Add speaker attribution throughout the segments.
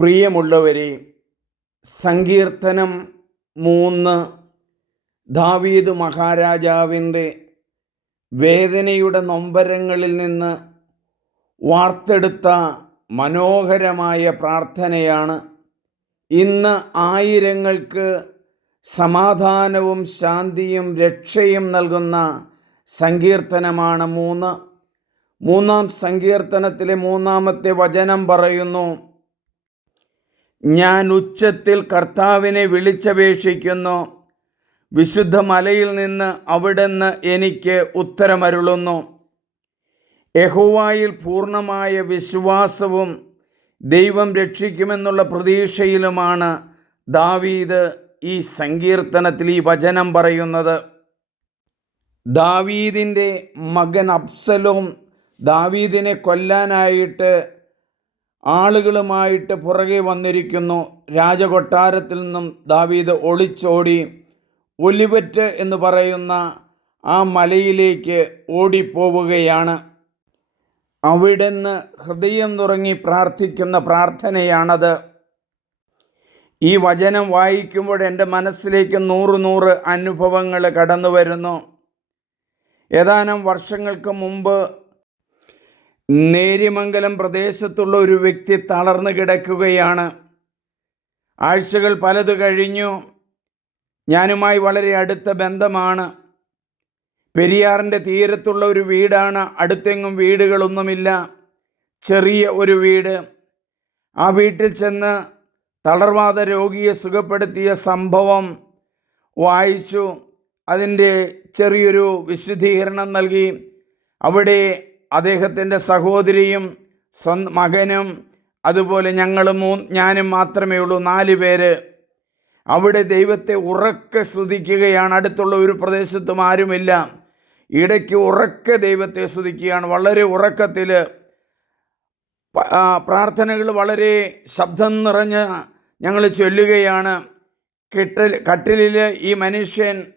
Speaker 1: പ്രിയമുള്ളവരെ സങ്കീർത്തനം മൂന്ന്. ദാവീദ് മഹാരാജാവിന്റെ വേദനയുടെ നൊമ്പരങ്ങളിൽ നിന്ന് വാർത്തെടുത്ത മനോഹരമായ പ്രാർത്ഥനയാണ്. ഇന്ന് ആയിരങ്ങൾക്ക് സമാധാനവും ശാന്തിയും രക്ഷയും നൽകുന്ന സങ്കീർത്തനമാണ് മൂന്ന്. മൂന്നാം സങ്കീർത്തനത്തിലെ മൂന്നാമത്തെ വചനം പറയുന്നു ഞാൻ ഉച്ചത്തിൽ കർത്താവിനെ വിളിച്ചപേക്ഷിക്കുന്നു. വിശുദ്ധ മലയിൽ നിന്ന് അവിടുന്ന് എനിക്ക് ഉത്തരമരുളുന്നു. യഹോവായിൽ പൂർണമായ വിശ്വാസവും ദൈവം രക്ഷിക്കുമെന്നുള്ള പ്രതീക്ഷയിലുമാണ് ദാവീദ് ഈ സങ്കീർത്തനത്തിൽ ഈ വചനം പറയുന്നത്. ദാവീദിന്റെ മകൻ അബ്സലോം ദാവീദിനെ കൊല്ലാനായിട്ട് ആളുകളുമായിട്ട് പുറകെ വന്നിരിക്കുന്നു. രാജകൊട്ടാരത്തിൽ നിന്നും ദാവീദ് ഒളിച്ചോടി ഒലിവറ്റ് എന്ന് പറയുന്ന ആ മലയിലേക്ക് ഓടിപ്പോവുകയാണ്. അവിടുന്ന് ഹൃദയം തുറങ്ങി പ്രാർത്ഥിക്കുന്ന പ്രാർത്ഥനയാണത്. ഈ വചനം വായിക്കുമ്പോൾ എന്റെ മനസ്സിലേക്ക് നൂറ് നൂറ് അനുഭവങ്ങൾ കടന്നു വരുന്നു ഏതാനും വർഷങ്ങൾക്ക് മുമ്പ് നേര്യമംഗലം പ്രദേശത്തുള്ള ഒരു വ്യക്തി തളർന്നു കിടക്കുകയാണ്. ആഴ്ചകൾ പലത് കഴിഞ്ഞു. ഞാനുമായി വളരെ അടുത്ത ബന്ധമാണ്. പെരിയാറിന്റെ തീരത്തുള്ള ഒരു വീടാണ്. അടുത്തെങ്ങും വീടുകളൊന്നുമില്ല. ചെറിയ ഒരു വീട്. ആ വീട്ടിൽ ചെന്ന് തളർവാദ രോഗിയെ സുഖപ്പെടുത്തിയ സംഭവം വായിച്ചു. അതിന്റെ ചെറിയൊരു വിശുദ്ധീകരണം നൽകി. അവിടെ അദ്ദേഹത്തിന്റെ സഹോദരിയും സ്വന്ത മകനും അതുപോലെ ഞങ്ങളും മൂ ഞാനും മാത്രമേ ഉള്ളൂ. നാല് പേര് അവിടെ ദൈവത്തെ ഉറക്കെ സ്തുതിക്കുകയാണ്. അടുത്തുള്ള ഒരു പ്രദേശത്തും ആരുമില്ല. ഇടയ്ക്ക് ഉറക്കെ ദൈവത്തെ സ്തുതിക്കുകയാണ്. വളരെ ഉറക്കത്തിൽ പ്രാർത്ഥനകൾ വളരെ ശബ്ദം നിറഞ്ഞ് ഞങ്ങൾ ചൊല്ലുകയാണ്. കെട്ടിൽ കട്ടിലിൽ ഈ മനുഷ്യൻ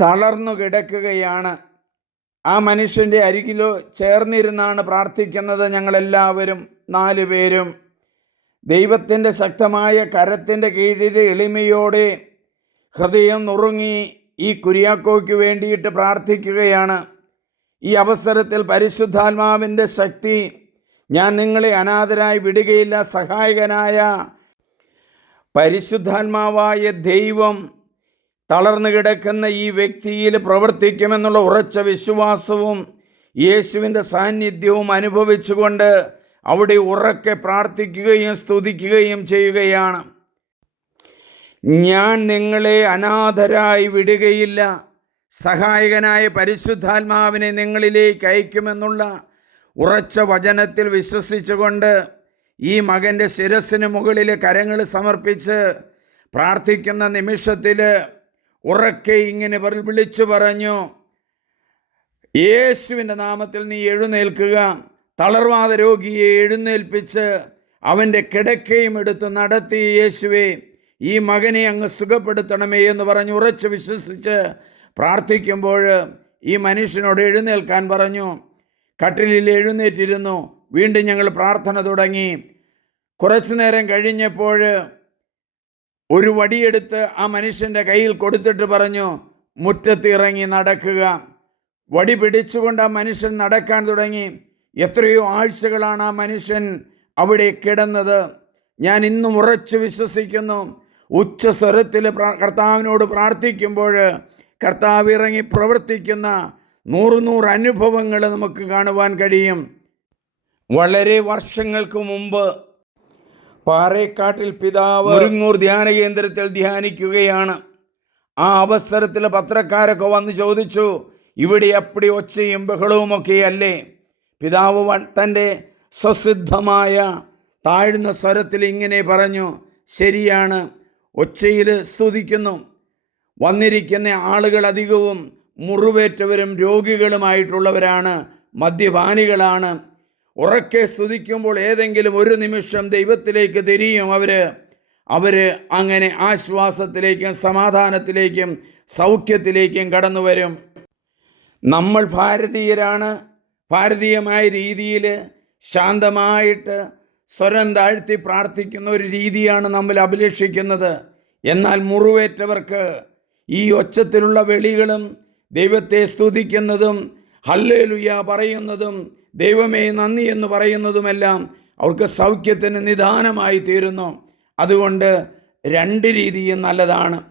Speaker 1: തളർന്നു കിടക്കുകയാണ്. ആ മനുഷ്യന്റെ അരികിലോ ചേർന്നിരുന്നാണ് പ്രാർത്ഥിക്കുന്നത് ഞങ്ങളെല്ലാവരും നാല് പേരും. ദൈവത്തിന്റെ ശക്തമായ കരത്തിന്റെ കീഴിൽ എളിമയോടെ ഹൃദയം നുറുങ്ങി ഈ കുര്യാക്കോയ്ക്ക് വേണ്ടിയിട്ട് പ്രാർത്ഥിക്കുകയാണ്. ഈ അവസരത്തിൽ പരിശുദ്ധാത്മാവിന്റെ ശക്തി ഞാൻ നിങ്ങളെ അനാഥരായി വിടുകയില്ല. സഹായകനായ പരിശുദ്ധാത്മാവായ ദൈവം തളർന്നു കിടക്കുന്ന ഈ വ്യക്തിയിൽ പ്രവർത്തിക്കുമെന്നുള്ള ഉറച്ച വിശ്വാസവും യേശുവിന്റെ സാന്നിധ്യവും അനുഭവിച്ചുകൊണ്ട് അവിടെ ഉറക്കെ പ്രാർത്ഥിക്കുകയും സ്തുതിക്കുകയും ചെയ്യുകയാണ്. ഞാൻ നിങ്ങളെ അനാഥരായി വിടുകയില്ല. സഹായകനായ പരിശുദ്ധാത്മാവിനെ നിങ്ങളിലേക്ക് അയക്കുമെന്നുള്ള ഉറച്ച വചനത്തിൽ വിശ്വസിച്ചുകൊണ്ട് ഈ മകന്റെ ശിരസിന് മുകളിൽ കരങ്ങൾ സമർപ്പിച്ച് പ്രാർത്ഥിക്കുന്ന നിമിഷത്തിൽ ഉറക്കെ ഇങ്ങനെ വിളിച്ചു പറഞ്ഞു യേശുവിന്റെ നാമത്തിൽ നീ എഴുന്നേൽക്കുക. തളർവാദ രോഗിയെ എഴുന്നേൽപ്പിച്ച് അവന്റെ കിടക്കയും എടുത്ത് നടത്തി യേശുവേ ഈ മകനെ അങ്ങ് സുഖപ്പെടുത്തണമേ എന്ന് പറഞ്ഞ് ഉറച്ച് വിശ്വസിച്ച് പ്രാർത്ഥിക്കുമ്പോൾ ഈ മനുഷ്യനോട് എഴുന്നേൽക്കാൻ പറഞ്ഞു. കട്ടിലിൽ എഴുന്നേറ്റിരുന്നു. വീണ്ടും ഞങ്ങൾ പ്രാർത്ഥന തുടങ്ങി. കുറച്ചു നേരം കഴിഞ്ഞപ്പോൾ ഒരു വടിയെടുത്ത് ആ മനുഷ്യന്റെ കയ്യിൽ കൊടുത്തിട്ട് പറഞ്ഞു മുറ്റത്ത് ഇറങ്ങി നടക്കുക. വടി പിടിച്ചുകൊണ്ട് ആ മനുഷ്യൻ നടക്കാൻ തുടങ്ങി. എത്രയോ ആഴ്ചകളാണ് ആ മനുഷ്യൻ അവിടെ കിടന്നത്. ഞാൻ ഇന്നും ഉറച്ചു വിശ്വസിക്കുന്നു. ഉച്ച സ്വരത്തിൽ കർത്താവിനോട് പ്രാർത്ഥിക്കുമ്പോൾ കർത്താവ് ഇറങ്ങി പ്രവർത്തിക്കുന്ന നൂറ് നൂറ് അനുഭവങ്ങൾ നമുക്ക് കാണുവാൻ കഴിയും. വളരെ വർഷങ്ങൾക്ക് മുമ്പ് പാറേക്കാട്ടിൽ പിതാവ് ഒരുങ്ങൂർ ധ്യാന കേന്ദ്രത്തിൽ ധ്യാനിക്കുകയാണ്. ആ അവസരത്തിൽ പത്രക്കാരൊക്കെ വന്ന് ചോദിച്ചു ഇവിടെ എപ്പടി ഒച്ചയും ബഹളവുമൊക്കെ അല്ലേ? പിതാവ് തന്റെ സസിദ്ധമായ താഴ്ന്ന സ്വരത്തിൽ ഇങ്ങനെ പറഞ്ഞു ശരിയാണ് ഒച്ചയിൽ സ്തുതിക്കുന്നു. വന്നിരിക്കുന്ന ആളുകൾ അധികവും മുറിവേറ്റവരും രോഗികളുമായിട്ടുള്ളവരാണ് മദ്യപാനികളാണ്. ഉറക്കെ സ്തുതിക്കുമ്പോൾ ഏതെങ്കിലും ഒരു നിമിഷം ദൈവത്തിലേക്ക് തിരിയും അവർ അവർ അങ്ങനെ ആശ്വാസത്തിലേക്കും സമാധാനത്തിലേക്കും സൗഖ്യത്തിലേക്കും കടന്നു വരും. നമ്മൾ ഭാരതീയരാണ്. ഭാരതീയമായ രീതിയിൽ ശാന്തമായിട്ട് സ്വരം താഴ്ത്തി പ്രാർത്ഥിക്കുന്ന ഒരു രീതിയാണ് നമ്മൾ അഭിലഷിക്കുന്നത്. എന്നാൽ മുറിവേറ്റവർക്ക് ഈ ഒച്ചത്തിലുള്ള വെളികളും ദൈവത്തെ സ്തുതിക്കുന്നതും ഹല്ലേലുയ പറയുന്നതും ദൈവമേ നന്ദി എന്ന് പറയുന്നതുമെല്ലാം അവർക്ക് സൗഖ്യത്തിന് നിദാനമായി തീരുന്നു. അതുകൊണ്ട് രണ്ട് രീതിയും നല്ലതാണ്.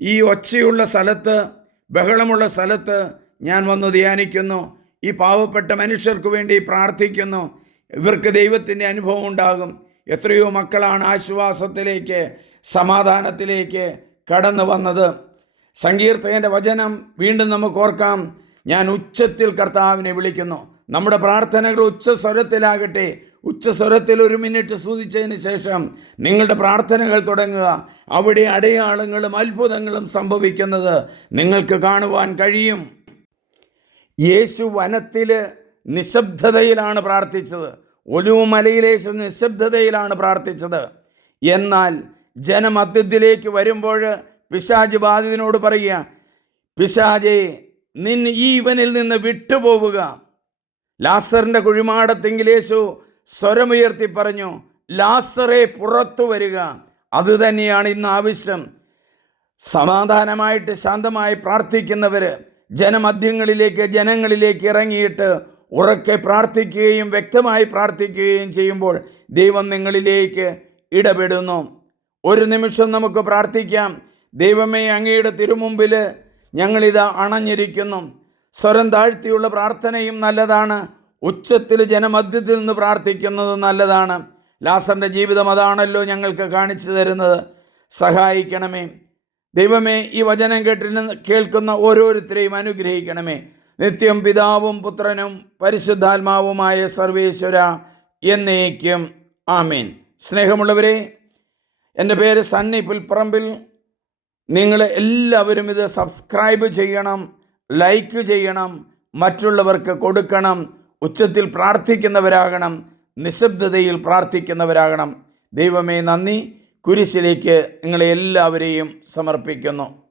Speaker 1: ഈ ഒച്ചയുള്ള സ്ഥലത്ത് ബഹളമുള്ള സ്ഥലത്ത് ഞാൻ വന്ന് ധ്യാനിക്കുന്നു. ഈ പാവപ്പെട്ട മനുഷ്യർക്ക് വേണ്ടി പ്രാർത്ഥിക്കുന്നു. ഇവർക്ക് ദൈവത്തിന്റെ അനുഭവം ഉണ്ടാകും. എത്രയോ മക്കളാണ് ആശ്വാസത്തിലേക്ക് സമാധാനത്തിലേക്ക് കടന്നു വന്നത്. സങ്കീർത്തകന്റെ വചനം വീണ്ടും നമുക്ക് ഓർക്കാം. ഞാൻ ഉച്ചത്തിൽ കർത്താവിനെ വിളിക്കുന്നു. നമ്മുടെ പ്രാർത്ഥനകൾ ഉച്ചസ്വരത്തിലാകട്ടെ ഉച്ചസ്വരത്തിൽ ഒരു മിനിറ്റ് സൂചിച്ചതിന് ശേഷം നിങ്ങളുടെ പ്രാർത്ഥനകൾ തുടങ്ങുക. അവിടെ അടയാളങ്ങളും അത്ഭുതങ്ങളും സംഭവിക്കുന്നത് നിങ്ങൾക്ക് കാണുവാൻ കഴിയും. യേശു വനത്തിൽ നിശബ്ദതയിലാണ് പ്രാർത്ഥിച്ചത്. ഒലുമലയിലേശു നിശബ്ദതയിലാണ് പ്രാർത്ഥിച്ചത്. എന്നാൽ ജനമധ്യത്തിലേക്ക് വരുമ്പോൾ പിശാജ് ബാധിതനോട് പറയുക പിശാജെ നിൻ ഈ ഇവനിൽ നിന്ന് വിട്ടുപോവുക. ലാസറിന്റെ കുഴിമാടത്തെങ്കിലേശു സ്വരമുയർത്തി പറഞ്ഞു ലാസറെ പുറത്തു വരിക. അത് തന്നെയാണ് ഇന്ന് ആവശ്യം. സമാധാനമായിട്ട് ശാന്തമായി പ്രാർത്ഥിക്കുന്നവർ ജനമധ്യങ്ങളിലേക്ക് ജനങ്ങളിലേക്ക് ഇറങ്ങിയിട്ട് ഉറക്കെ പ്രാർത്ഥിക്കുകയും വ്യക്തമായി പ്രാർത്ഥിക്കുകയും ചെയ്യുമ്പോൾ ദൈവം നിങ്ങളിലേക്ക് ഇടപെടുന്നു. ഒരു നിമിഷം നമുക്ക് പ്രാർത്ഥിക്കാം. ദൈവമേ അങ്ങയുടെ തിരുമുമ്പിൽ ഞങ്ങളിത് അണഞ്ഞിരിക്കുന്നു. സ്വരം താഴ്ത്തിയുള്ള പ്രാർത്ഥനയും നല്ലതാണ്. ഉച്ചത്തിൽ ജനമധ്യത്തിൽ നിന്ന് പ്രാർത്ഥിക്കുന്നത് നല്ലതാണ്. ലാസറിന്റെ ജീവിതം അതാണല്ലോ ഞങ്ങൾക്ക് കാണിച്ചു തരുന്നത്. സഹായിക്കണമേ. ദൈവമേ ഈ വചനം കേട്ടിന് കേൾക്കുന്ന ഓരോരുത്തരെയും അനുഗ്രഹിക്കണമേ. നിത്യം പിതാവും പുത്രനും പരിശുദ്ധാത്മാവുമായ സർവേശ്വര എന്നേക്കും. ആമീൻ. സ്നേഹമുള്ളവരെ എന്റെ പേര് സണ്ണി പുൽപ്പറമ്പിൽ. നിങ്ങൾ എല്ലാവരും ഇത് സബ്സ്ക്രൈബ് ചെയ്യണം. ലൈക്ക് ചെയ്യണം മറ്റുള്ളവർക്ക് കൊടുക്കണം ഉച്ചത്തിൽ പ്രാർത്ഥിക്കുന്നവരാകണം നിശബ്ദതയിൽ പ്രാർത്ഥിക്കുന്നവരാകണം. ദൈവമേ നന്ദി. കുരിശിലേക്ക് നിങ്ങളെ എല്ലാവരെയും സമർപ്പിക്കുന്നു.